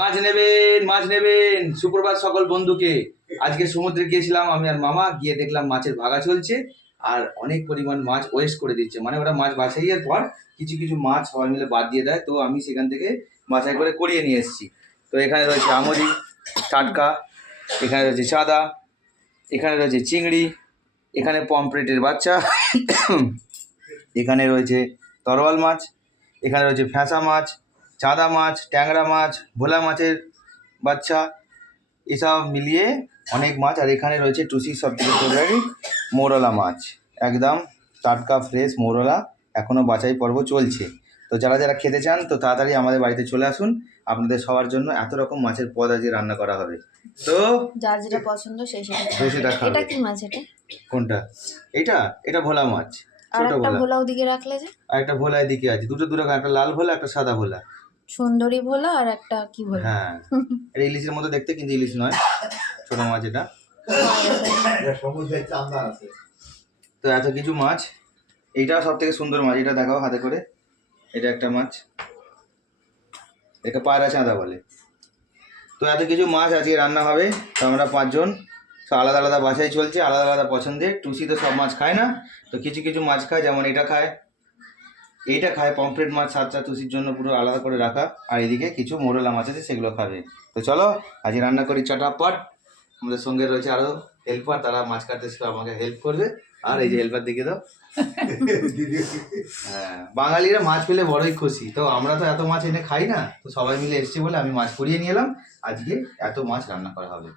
মাছ নেবেন সুপ্রভাত সকল বন্ধুকে। আজকে সমুদ্রে গিয়েছিলাম আমি আর মামা, গিয়ে দেখলাম মাছের ভাগা চলছে আর অনেক পরিমাণ মাছ ওয়েস্ট করে দিচ্ছে। মানে ওরা মাছ বাছাইয়ের পর কিছু কিছু মাছ সবাই মিলে বাদ দিয়ে দেয়, তো আমি সেখান থেকে বাছাই করে করিয়ে নিয়ে এসেছি। তো এখানে রয়েছে আমরি টাটকা, এখানে রয়েছে চাঁদা, এখানে রয়েছে চিংড়ি, এখানে পমফ্রেটের বাচ্চা, এখানে রয়েছে তরোয়াল মাছ, এখানে রয়েছে ফ্যাঁসা মাছ, চাঁদা মাছ, ট্যাংরা মাছ, ভোলা মাছের বাচ্চা, এসব মিলিয়ে অনেক মাছ। আর এখানে রয়েছে টুসির সবথেকে ফেভারিট মৌরলা মাছ, একদম টাটকা ফ্রেশ মৌরলা, এখনও বাছাই পর্ব চলছে। তো যারা যারা খেতে চান তো তাড়াতাড়ি আমাদের বাড়িতে চলে আসুন, আপনাদের সবার জন্য এত রকম মাছের পদ আজকে রান্না করা হবে। তো যার যেটা পছন্দ সেই সেটা খাবে। এটা কি মাছ এটা? কোনটা? এটা ভোলা মাছ, আর ছোট একটা ভোলা। ভোলা ওদিকে রাখলে যে? আর একটা ভোলা এদিকে আছে, দুটো রকম, একটা লাল ভোলা একটা সাদা ভোলা। সুন্দরী ভোলা আর একটা কি ভোলা? হ্যাঁ, এটা ইলিশের মতো দেখতে কিন্তু ইলিশ নয়, ছোট মাছ এটা। তো এত কিছু মাছ, এইটাও সব থেকে সুন্দর মাছ, এটা দেখাও হাতে করে। এটা একটা মাছ, এটা পায়রা চাঁদা বলে। তো এত কিছু মাছ আজকে রান্না হবে। তো আমরা পাঁচজন, তো আলাদা আলাদা বাছাই চলছে, আলাদা আলাদা পছন্দের। টুসি তো সব মাছ খায় না, তো কিছু কিছু মাছ খায়, যেমন এটা খায়, এইটা খায় পমফ্রেট মাছ, সাতটা টুসির জন্য পুরো আলাদা করে রাখা। আর এদিকে কিছু মোরলা মাছ আছে, সেগুলো খাবে। তো চলো আজকে রান্না করি চটাপট। আমাদের সঙ্গে রয়েছে আরো হেল্পার, তারা মাছ কাটতে আমাকে হেল্প করবে। আর এই যে হেল্পার দেখে দাও। হ্যাঁ, বাঙালিরা মাছ পেলে বড়ই খুশি। তো আমরা তো এত মাছ এনে খাই না, তো সবাই মিলে এসছে বলে আমি মাছ করিয়ে নিয়ে এলাম। আজকে এত মাছ রান্না করা হবে।